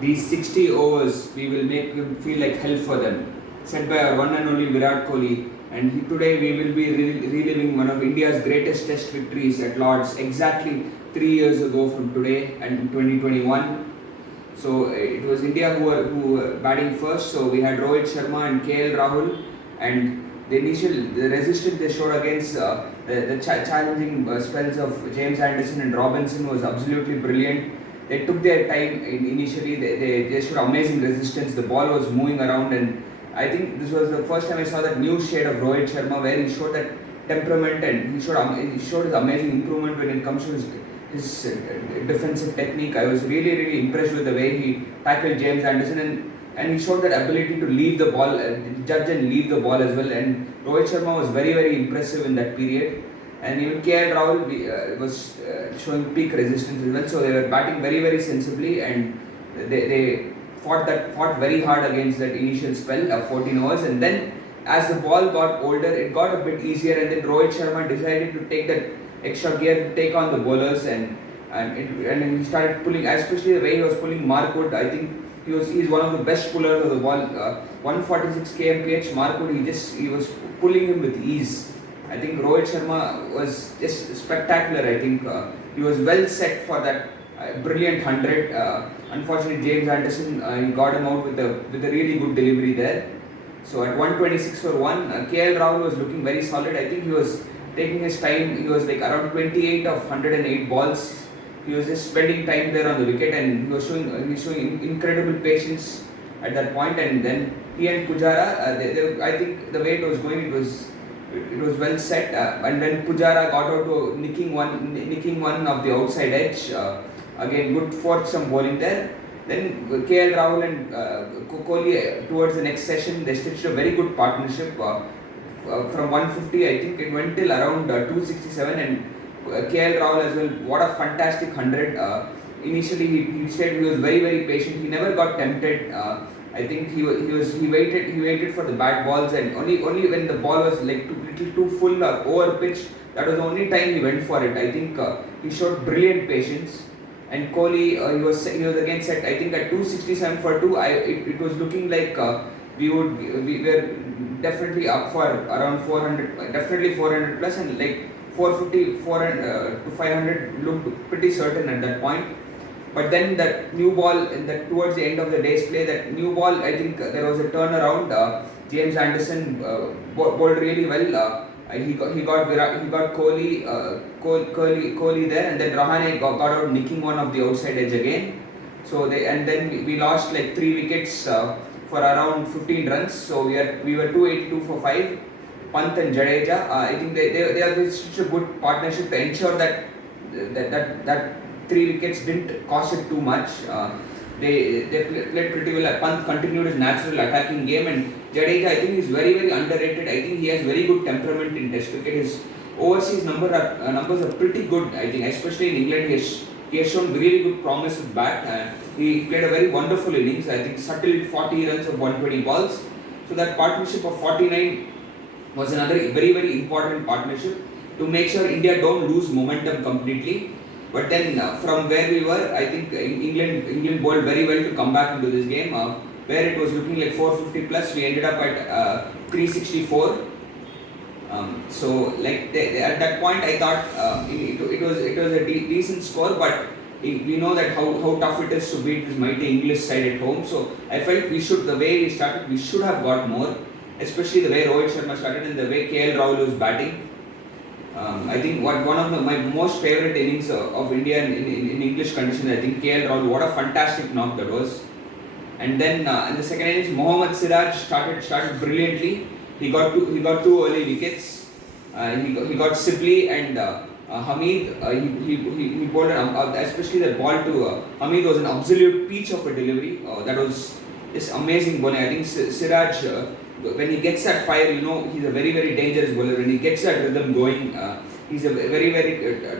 These 60 overs, we will make him feel like hell for them. Said by our one and only Virat Kohli. And today we will be reliving one of India's greatest test victories at Lord's exactly 3 years ago from today and in 2021. So it was India who were batting first. So we had Rohit Sharma and KL Rahul, and the resistance they showed against the challenging spells of James Anderson and Robinson was absolutely brilliant. They took their time initially. They showed amazing resistance. The ball was moving around, and I think this was the first time I saw that new shade of Rohit Sharma, where he showed that temperament, and he showed his amazing improvement when it comes to his defensive technique. I was really impressed with the way he tackled James Anderson, and he showed that ability to leave the ball, judge and leave the ball as well. And Rohit Sharma was very impressive in that period. And even KL Rahul was showing peak resistance as well. So they were batting very sensibly, and they fought very hard against that initial spell of 14 overs. And then as the ball got older, it got a bit easier, and then Rohit Sharma decided to take that extra gear to take on the bowlers, and he started pulling, especially the way he was pulling Markwood. I think he's one of the best pullers of the ball. 146 kmph Markwood, he was pulling him with ease. I think Rohit Sharma was just spectacular. I think he was well set for that brilliant 100. Unfortunately, James Anderson he got him out with a really good delivery there. So at 126 for 1, KL Rahul was looking very solid. I think he was taking his time. He was like around 28 of 108 balls. He was just spending time there on the wicket, and he was showing incredible patience at that point. And then he and Pujara, I think the way it was going, it was well set. And then Pujara got out to nicking one of the outside edge. Again, good for some bowling there. Then KL Rahul and Kohli towards the next session, they stitched a very good partnership. From 150, I think it went till around 267, and KL Rahul as well. What a fantastic 100! Initially, he said he was very patient. He never got tempted. I think he waited for the bad balls, and only when the ball was like little too full or over pitched, that was the only time he went for it. I think he showed brilliant patience. And Kohli, he was again set. I think at 267 for 2, it was looking like we were definitely up for around 400, definitely 400 plus, and like 450, 400 to 500 looked pretty certain at that point. But then that new ball, towards the end of the day's play, that new ball, I think there was a turnaround. James Anderson bowled really well. He got Kohli there, and then Rahane got out nicking one of the outside edge again. So then we lost like 3 wickets for around 15 runs. So we were 282 for 5. Pant and Jadeja, I think they are such a good partnership to ensure that 3 wickets didn't cost it too much. They played pretty well. Pant continued his natural attacking game, and Jadeja, I think, is very underrated. I think he has very good temperament in Test cricket. His overseas numbers are pretty good. I think, especially in England, he has shown really good promise with bat. He played a very wonderful innings. I think settled 40 runs of 120 balls. So that partnership of 49 was another very important partnership to make sure India don't lose momentum completely. But then from where we were, I think England bowled very well to come back into this game. Where it was looking like 450 plus, we ended up at 364. So like at that point, I thought it was a decent score, but we know that how tough it is to beat this mighty English side at home. So I felt the way we started, we should have got more, especially the way Rohit Sharma started and the way KL Rahul was batting. I think one of my most favorite innings of India in English conditions, I think KL Rahul, what a fantastic knock that was. And then in the second innings, Mohammad Siraj started brilliantly. He got two early wickets. He got Sibley and Hamid. He bowled especially the ball to Hamid was an absolute peach of a delivery. That was just amazing bowling. I think Siraj, when he gets that fire, he's a very dangerous bowler. When he gets that rhythm going, he's a very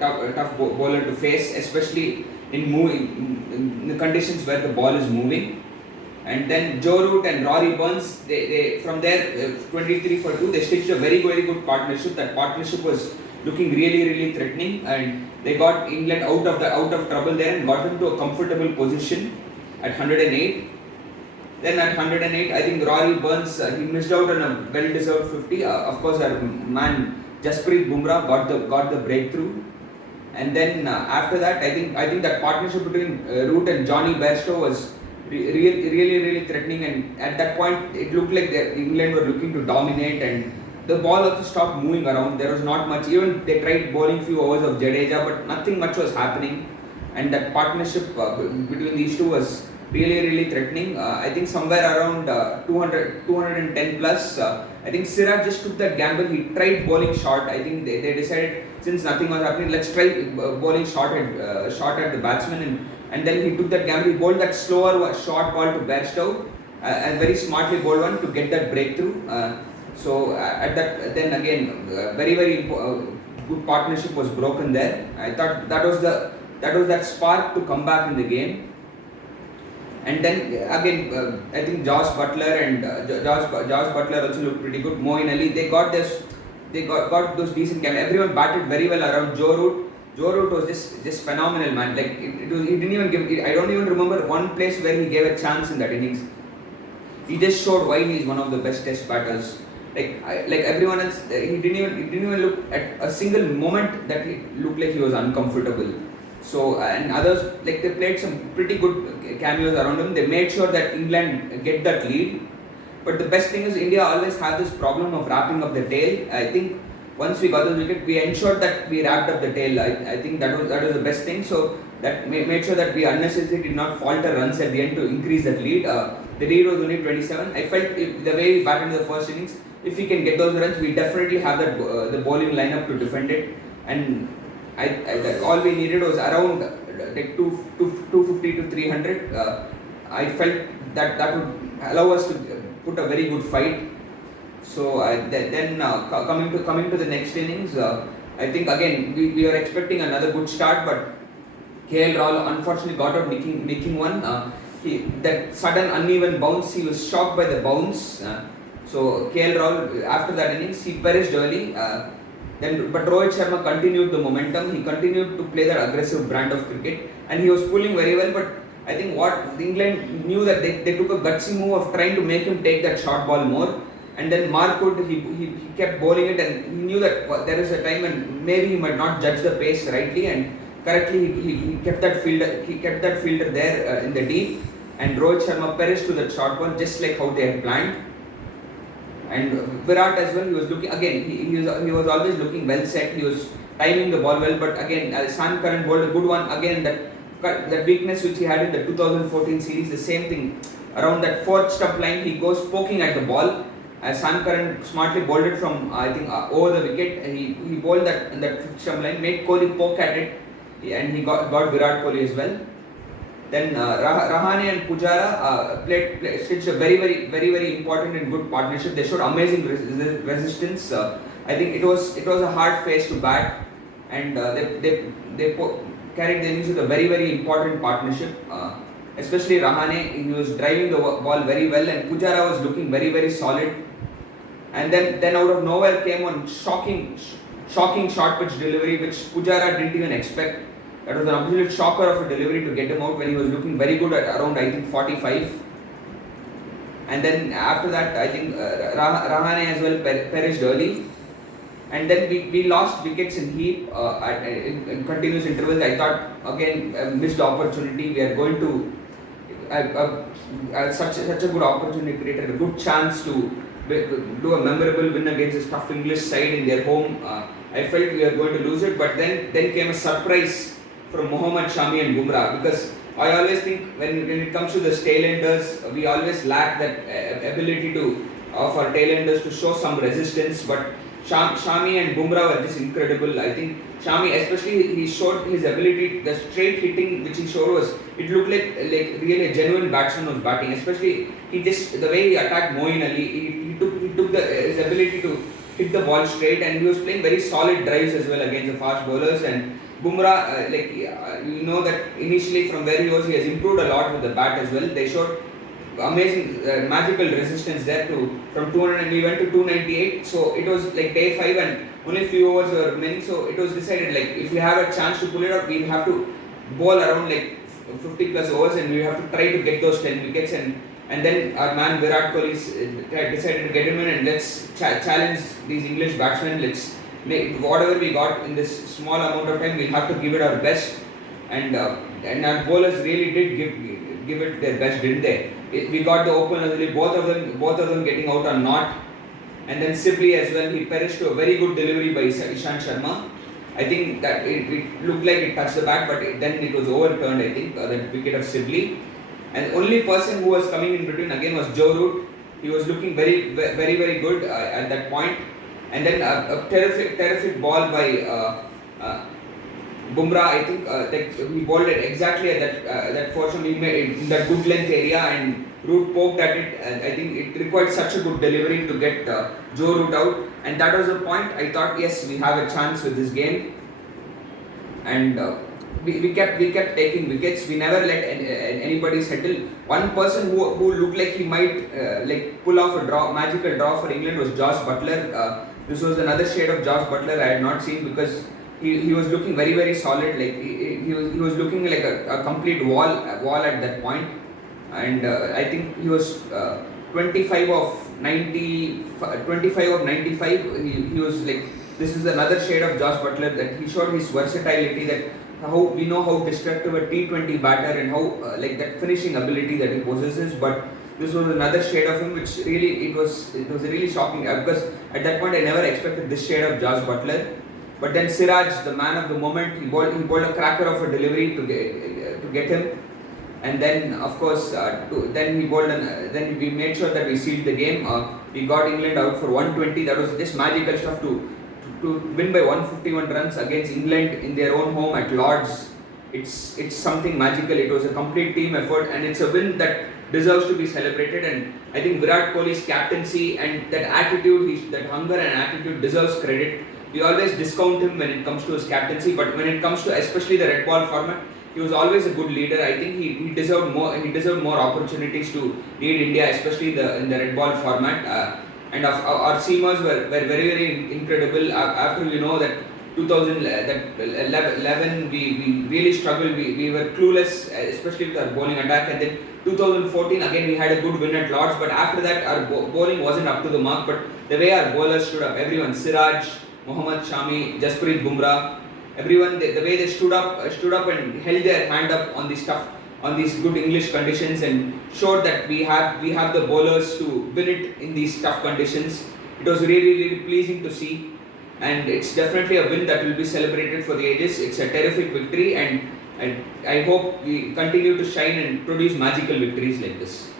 tough bowler to face, especially in the conditions where the ball is moving. And then Joe Root and Rory Burns, they from there 23 for 2, they stitched a very good partnership. That partnership was looking really threatening, and they got England out of trouble there and got them to a comfortable position. at 108. Then at 108, I think Rory Burns, he missed out on a well-deserved 50. Of course, our man Jasprit Bumrah got the breakthrough. And then after that, I think that partnership between Root and Johnny Bairstow was really threatening. And at that point, it looked like England were looking to dominate, and the ball also stopped moving around. There was not much. Even they tried bowling few overs of Jadeja, but nothing much was happening. And that partnership between these two was really threatening. I think somewhere around 210 plus. I think Siraj just took that gamble. He tried bowling short. I think they decided, since nothing was happening, let's try bowling short at the batsman, and then he took that gamble. He bowled that slower short ball to Bairstow, and very smartly bowled one to get that breakthrough. So at that, then again, very good partnership was broken there. I thought that was that spark to come back in the game. And then again, I think Josh Butler also looked pretty good. Moeen Ali, they got those decent games. Everyone batted very well around Joe Root. Joe Root was just phenomenal, man. Like he didn't even give. I don't even remember one place where he gave a chance in that innings. He just showed why he is one of the best Test batters. Like everyone else, he didn't even look at a single moment that he looked like he was uncomfortable. So, and others, like they played some pretty good cameos around him. They made sure that England get that lead. But the best thing is India always had this problem of wrapping up the tail. I think once we got the wicket, we ensured that we wrapped up the tail. I think that was the best thing. So that made sure that we unnecessarily did not falter runs at the end to increase that lead. The lead was only 27. I felt the way we batted in the first innings, if we can get those runs, we definitely have that the bowling lineup to defend it. And all we needed was around like 250 to 300. I felt that would allow us to put a very good fight. So then coming to the next innings, I think again we were expecting another good start, but KL Rahul unfortunately got out nicking one. That sudden uneven bounce, he was shocked by the bounce. So KL Rahul, after that innings, he perished early. But Rohit Sharma continued the momentum. He continued to play that aggressive brand of cricket, and he was pulling very well. But I think what England knew that they took a gutsy move of trying to make him take that short ball more. And then Markwood, he kept bowling it, and he knew that there is a time when maybe he might not judge the pace rightly, and correctly he kept that fielder there in the deep, and Rohit Sharma perished to that short ball just like how they had planned. And Virat as well, he was looking again. He was always looking well set. He was timing the ball well, but again, Sankaran bowled a good one. Again, that weakness which he had in the 2014 series, the same thing around that fourth stump line. He goes poking at the ball. Sankaran smartly bowled it from over the wicket. He bowled that fifth stump line, made Kohli poke at it, and he got Virat Kohli as well. Then Rahane and Pujara stitched a very important and good partnership. They showed amazing resistance. I think it was a hard phase to bat, and they carried the innings with a very important partnership. Especially Rahane, he was driving the ball very well, and Pujara was looking very solid. And then out of nowhere came one shocking short pitch delivery, which Pujara didn't even expect. That was an absolute shocker of a delivery to get him out when he was looking very good at around 45. And then after that, I think Rahane as well perished early. And then we lost wickets in heap in continuous intervals. I thought again missed opportunity. We are going to such a good opportunity, created a good chance to do a memorable win against this tough English side in their home. I felt we were going to lose it, but then came a surprise from Mohammad Shami and Bumrah, because I always think when it comes to the tailenders, we always lack that ability for tailenders to show some resistance. But Shami and Bumrah were just incredible. I think Shami, especially, he showed his ability. The straight hitting which he showed it looked like really a genuine batsman was batting. Especially the way he attacked Moeen Ali, he took his ability to hit the ball straight, and he was playing very solid drives as well against the fast bowlers. And Bumrah, you know that initially from where he has improved a lot with the bat as well. They showed amazing magical resistance there from 200, and we went to 298. So it was like day 5 and only few overs were remaining. So it was decided, like, if we have a chance to pull it out, we'll have to bowl around like 50 plus overs, and we have to try to get those 10 wickets. And then our man Virat Kohli decided to get him in, and let's challenge these English batsmen. Let's make whatever we got in this small amount of time, we'll have to give it our best. And our bowlers really did give it their best, didn't they? We got the openers, both of them getting out on not, and then Sibley as well. He perished to a very good delivery by Ishant Sharma. I think that it looked like it touched the bat, but then it was overturned. I think that wicket of Sibley. And the only person who was coming in between again was Joe Root. He was looking very good at that point. And then a terrific ball by Bumrah. I think that he bowled it exactly at that fortune. He made in that good length area, and Root poked at it. And I think it required such a good delivery to get Joe Root out. And that was the point. I thought, yes, we have a chance with this game. And we kept taking wickets. We never let anybody settle. One person who looked like he might pull off a magical draw for England was Josh Butler. This was another shade of Josh Butler I had not seen, because he was looking very solid. Like he was looking like a complete wall at that point. And I think he was 25 of 95. He was like, this is another shade of Josh Butler, that he showed his versatility, that how we know how destructive a T20 batter and how that finishing ability that he possesses. But this was another shade of him, which really it was really shocking, because at that point I never expected this shade of Josh Butler. But then Siraj, the man of the moment, he bowled a cracker of a delivery to get him. And then of course then we made sure that we sealed the game. We got England out for 120. That was just magical stuff to win by 151 runs against England in their own home at Lord's. It's something magical. It was a complete team effort, and it's a win that deserves to be celebrated. And I think Virat Kohli's captaincy and that attitude, that hunger and attitude, deserves credit. We always discount him when it comes to his captaincy, but when it comes to especially the red ball format, he was always a good leader. I think he deserved more. He deserved more opportunities to lead India, especially in the red ball format. And our seamers were very incredible. After that 2011 we really struggled. We were clueless, especially with our bowling attack. And then 2014 again we had a good win at Lord's, but after that our bowling wasn't up to the mark. But the way our bowlers stood up, everyone, Siraj, Mohammad Shami, Jasprit Bumrah, everyone, the way they stood up and held their hand up on these good English conditions, and showed that we have the bowlers to win it in these tough conditions. It was really pleasing to see, and it's definitely a win that will be celebrated for the ages. It's a terrific victory, and I hope we continue to shine and produce magical victories like this.